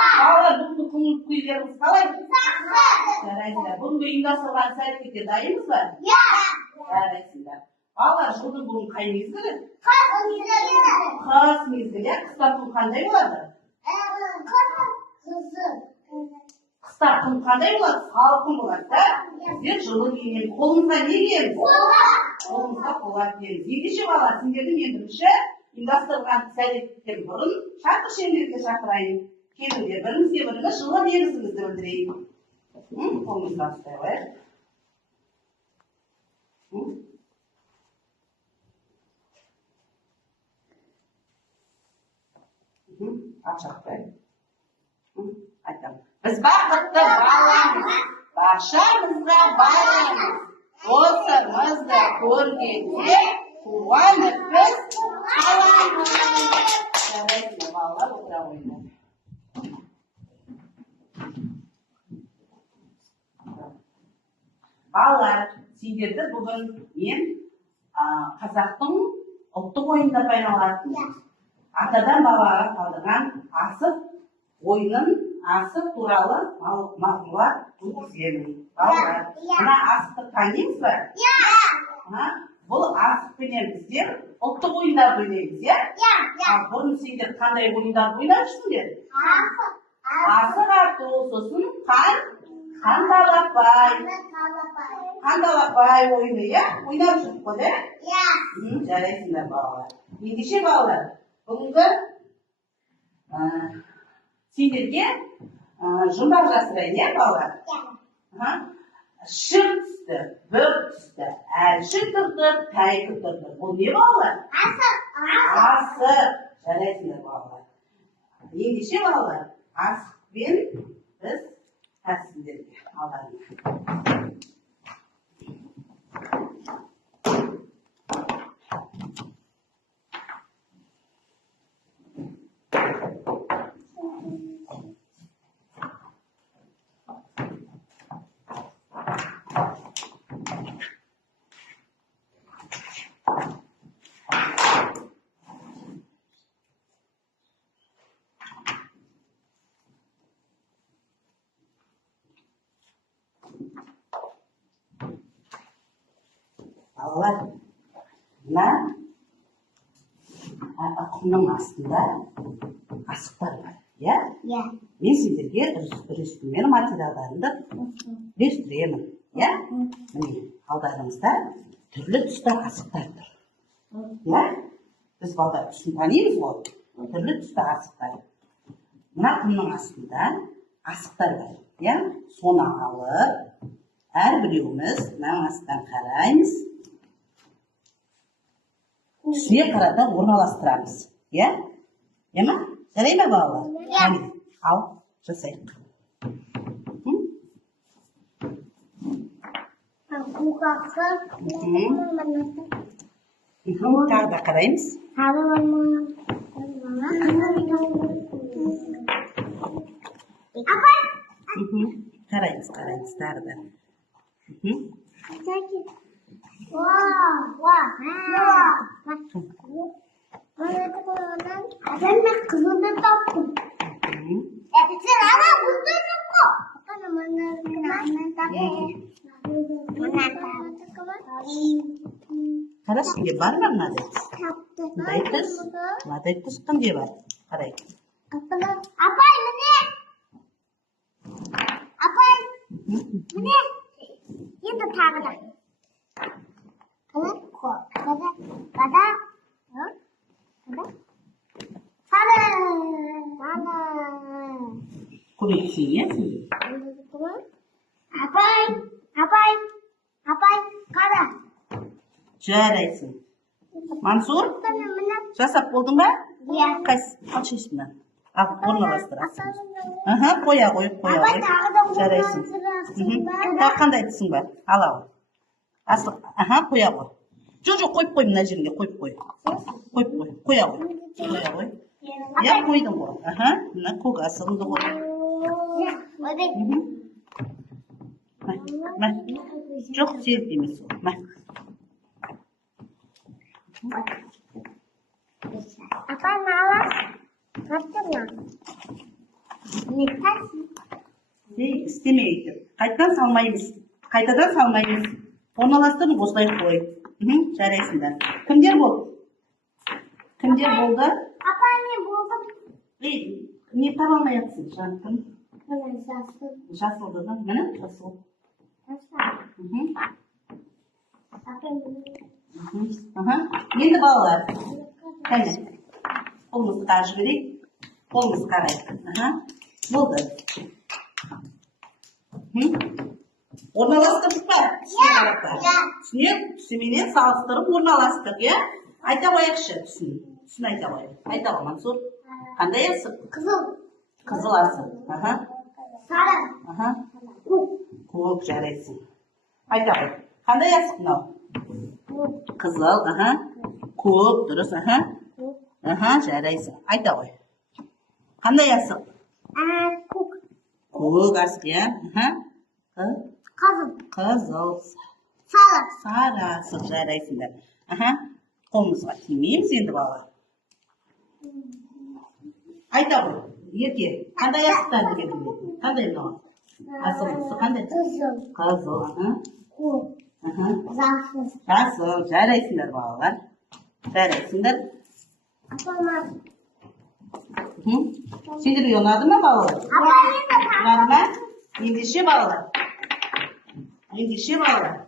Балалар, бүгінгі көңіл күйлеріңіз қалай? Жарайсыздар. Бүгінгі ұйымдастырылған іс-әрекетке дайынсыз ба? Жарайсыздар. Балалар, жылдың бүгін қай мезгілі? Қыс мезгілі. Қыста күн қандай болады? Қыста күн қандай болады? Салқын болады, да? Біздер жылы киінеміз. Қолымызға не киеміз? Қолымызға қолат киеміз. Ендеше бала, сендерді мен бірінші ұйымдастырылған іс-әрекеттен бұрын шаттық шеңберге шақырайын. Келіңдер, бірімізге біріміз жылы лебізімізді білдірейік. Қолымызға ұстай қояйық. Açaqday. Айтамын. Біз бақытты баламыз, бақшамызға барамыз. Осымызды көргенде қуанып біз қаламыз. Жарайсыздар, балалар, отыра қойыңдар. Балалар, сендерді бүгін мен қазақтың ұлттық ойында пайдаланатын атадан бабаға қалдырған асық ойынын, асық туралы мағлұмат өткіземін. Балалар, мына асықты танисыз ба? Бұл асықпенен біздер ұлттық ойындар ойнаймыз, иә? Бұрын сендер қандай ойындар ойнапсыңдар? Асық ату, сосын қандалапай ойыны, иә? Ойнап жүрдік қой, да? Жарайсыңдар, балалар. Ендеше, балалар, бүгінгі сендерге жұмбақ жасырайын, иә, балалар? Шыр түсті, бір түсті, әлші тұрды, тәйкі тұрды. Бұл не, балалар? Асық. Жарайсыңдар, балалар. Ендеше, балалар, асықпен біз тәсілдерге алдарына. Балалар, мына құмның астында асықтар бар, иә? Мен сендерге үрестірмен материалдарында үлестіремін, иә? Міне, алдарыңызда түрлі түсті асықтар тұр. Иә? Біз балдар түсін танимыз ғой, түрлі түсті асықтар. Мына құмның астында асықтар бар, иә? Соны алып, әр біреуіміз мына астан қараймыз. Түсіне қарата орналастырамыз, иә? Ема? Жарай ма, балалар? Ал, жасайық. Тағы да қараймыз. Қараймыз, тағы да. Ben kızını taktım. Sen ama buldun mu? Karası gibi var mı надо? Надо kıskan diye var. Karayı. Apay mı ne? Apay mı ne? Yedi tane. Kada. Koleksinya sih. Apay, kada. Жарайсың. Мансур, жасап болдың ба? Иә. Ал шешімді. Ал, орналастырасың. Қоя қой. Жарайсың. Тағы қандай түсің ба? Ал. Қоя қой. Жоқ, қойып қой, мына жерге қойып қой. Қоя қой. Иә, қойдың ғой. Мына көк асығыңды қой. Жоқ, селт емес ол. Apa malas? Ngerti nggak? Ne taşı? İstemeyiz. Qaytadan salmaymiz. Qaytadan salmaymiz. Орналастырып осылай қой. Жарайсыңдар. Кімдер болды? Кімдер болды? Апа не болды? Не таба алмай жатсың, жаным? Міне жасыл. Жасыл дедім. Міне жасыл. Апа Енді балалар. Кәне. Қолымызды қаржы берейік. Қолымыз қарайық. Болды. Орналастырдық па? Түсіменен салыстырып орналастық, е? Айта қояқшы түсін. Түсін айта қояқ. Айта ғой, Мансұр. Қандай асық? Қызыл. Қызыл асық. Сары. Көк жарайсың. Айта қой. Қандай асық мынау? Қызыл, көк, дұрыс, жарайсың. Айта қой. Қандай асық? Көк. Көк асық, е? Қызыл. Қызыл. Сары. Сары асық жарайсыңдар. Қолымызға тимейміз енді бала. Айта ғой. Ерке. Қандай асықтарды келді? Қандай мынау? Асығымызы қандай? Қызыл. Қызыл, Көк. Жасыл. Жасыл. Жарайсыңдар балалар. Жарайсыңдар. Апа Сендерге ұнады ма балалар? Ұнады ма? Ендеше балалар. Ендеше балалар.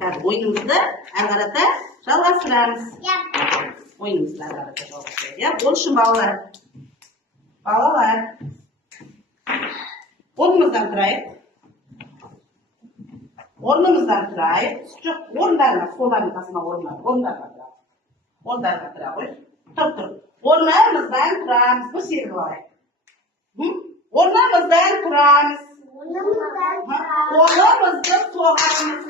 Ойынымызды әрі қарата жалғастырамыз. Ойынымызды әрі қарата жалғастырамыз. Ол үшін балалар. Балалар. Орнымыздан тұрайық. Орнымыздан тұрайық. Жоқ, орындарына, қолдардың қасына орындарға тұрайық. Орындарға тұра ғой. Тұр. Орнымыздан тұрамыз. Бұл сергі балайық. Орнымыздан тұрамыз. Қолымызды соғамыз.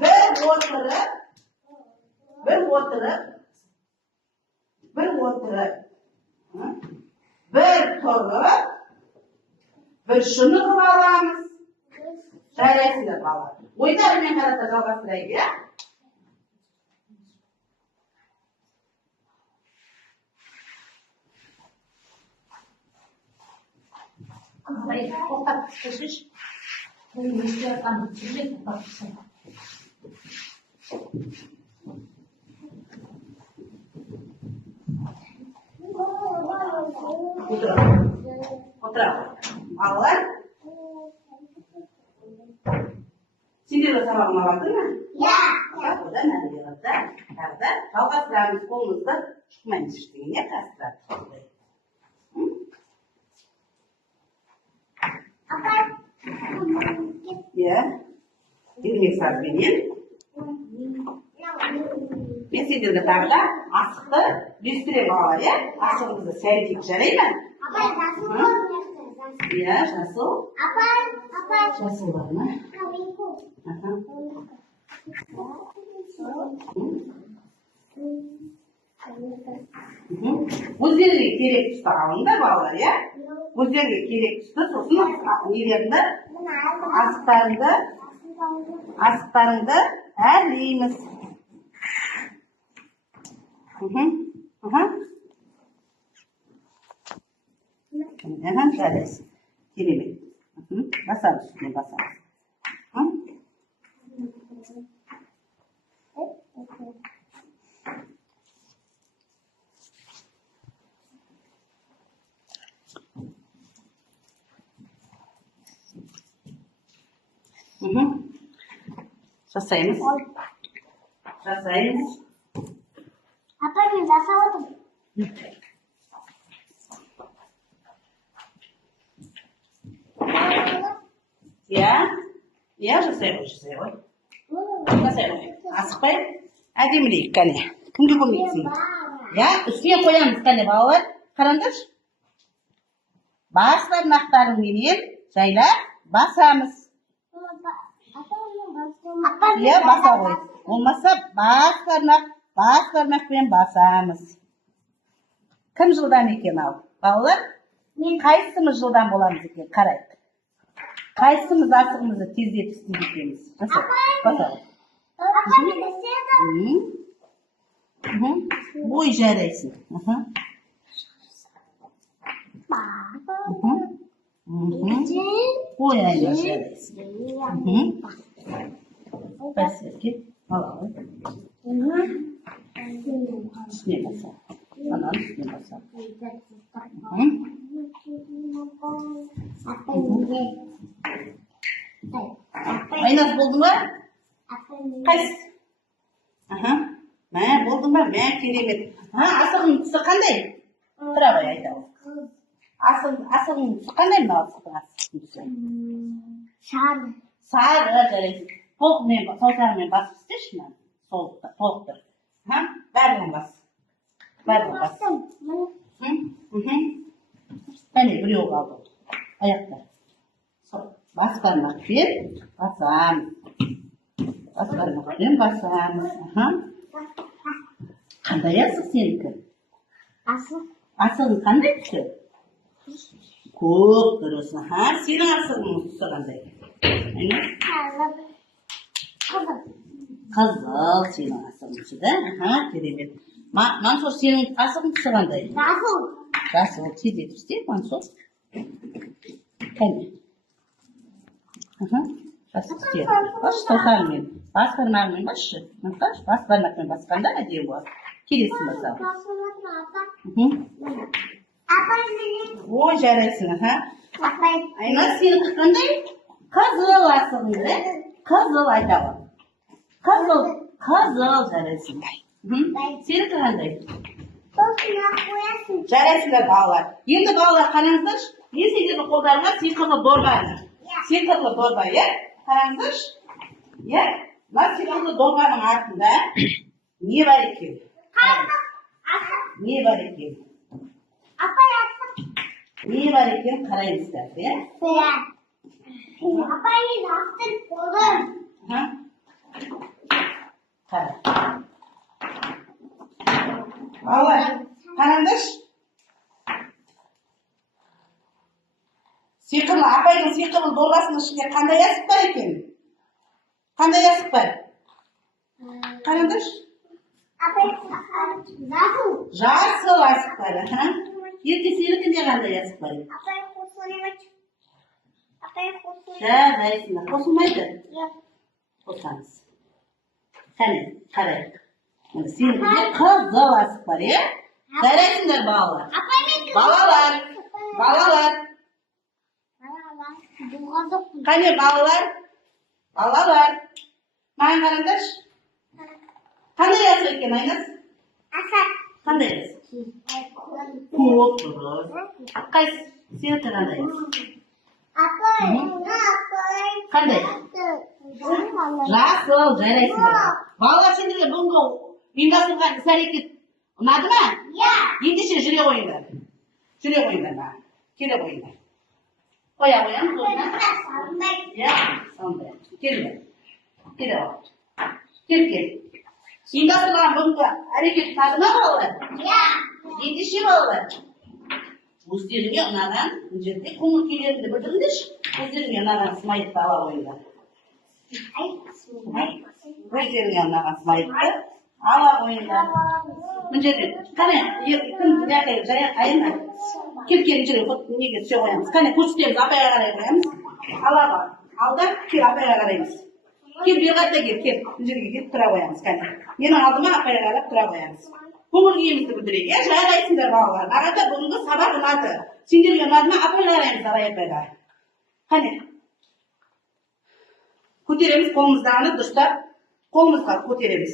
Bir отырып, bir тұрып, bir шыны қылып аламыз. Жарайсыңдар балалар. Ойдарымен қарата жалғастырайық, е? Тоқтап түсірші. Отыра. Балалар. Сендер сабағын алатын ма? Одан әрі берді. Жалғастырамыз қолымызды шықмаймыз ештеңе қастырады. Ермек сазбенен. Мен сендерге тағы да асықты үлестіре балалар, е? Асығымызды сәлетек жарай ма? Жасыл. Жасыл бар ма? Өздерге керек тұсты алыңдар балалар, е? Өздерге керек тұсты, сосын нелеріңді, асықтарыңды әрлейміз. Жарайсың. Керемет. Басамыз, үстіне басамыз. Жасаймыз. Апа мен жасап отырмын. Жасай ғой. Асықпай, әдемілейік, кәне. Кімге көмектесейік? Үстіне қоямыз, кәне, балалар. Қараңдаршы. Бас бармақтарыңменен жайлап басамыз. Баса ғой. Болмаса бас бармақпен басамыз. Кім жылдам екен ал? Балалар, қайсымыз жылдам боламыз екен? Қарайық. Қайсымыз асығымызды тездетіп істейді екенбіз? Баса ғой. Ой, жарайсың. Ой, Айнаш жарайсың. Бәсерке, алалы. Үстіне баса. Ананы үстіне баса. Айнаш болдың ба? Қайсы? Мә, болдың ба? Мә, керемет. Асығың түсі қандай? Тұра бай айтамын. Асығың түсі қандай ма? Асығың түсі. Сары жарайсың. Саусағымен басып істеші ма? Толықтыр. Бәрін бас. Бәрін бас. Кәне, біреу қалды. Аяқтар. Бас бармақпен басамыз. Бас бармақпен басамыз. Қандай асық сенікі? Асығың қандай түсі? Көп дұрыс. Сенің асығың түсі қандай? Қызыл сенің асығың түсі да? Керемет. Мансұр, сенің асығың түсі қандай? Жасыл. Тездетіп істе, Мансұр. Кәне. Басып істе. Баш саусағыңмен. Бас бармағыңмен басшы. Бас бармақпен басқанда әдемі болады. Келесің басау. Ой, жарайсың. Айнаш, сенікі қандай? Қызыл асығыңды. Қызыл айтамын. Қызыл жарайсың. Сенікі қандай? Жарайсыңдар балалар. Енді балалар қараңыздаршы. Мен сендердің қолдарыңа сиқырлы дорбаны. Сиқырлы дорба, қараңыздаршы. Мына сиқырлы дорбаның артында не бар екен? Не бар екен? Не бар екен қараймыздар. Қара. Балалар, қараңдаршы. Сиқырлы, апайдың сиқырлы дорбасының ішінде қандай асық бар екен? Қандай асық бар? Қараңдаршы. Жасыл асық бар. Ерке сенікінде қандай асық бар? Жарайсыңдар. Қосылмайды? Қосамыз. Қане, қарайық. Сенікінде қызыл асық бар, жарайсыңдар балалар. Балалар. Қане балалар. Маған қараңдаршы. Қандай асық екен, Айнаш? Қандай асық? Көп дұрыс. Қайсы? Сенікі қандай асық? Қандай? Жасыл, жарайсыңдар. Балалар, сендерге бүгінгі ұйымдастырылған іс-әрекет ұнады ма? Ендеше жүре қойыңдар. Жүре қойыңдар ма? Келе қойыңдар. Қоя қоямыз орнына. Сондай. Келіңдер. Келе қой. Кел. Ұйымдастырылған бүгінгі әрекет ұнады ма балалар? Ендеше балалар. Өздеріңе ұнаған, бұл жерде көңіл күйлеріңді білдіріңдерші. Өздеріңе ұнаған смайликті ала қойыңдар. Өздеріңе ұнаған смайликті ала қойыңдар. Бұл жерде, қане, кім жаяқайын келкелін жерге неге түсе қоямыз. Қане, көрсетеміз, апайға қарай қоямыз. Алаға, алда, кел апайға қараймыз. Кел, бері қайта кел, бұл жерге келіп тұра қоямыз. Қане, менің алдыма апайға қарап тұра қоямыз. Көңіл күйімізді білдірейік. Жарайсыңдар балалар. Маған да бүгінгі сабақ ұнады. Сендерге ұнады ма? Апайға қараймыз, Арай апайға. Қане. Көтереміз қолымыздағыны дұрыстап, қолымызға көтереміз.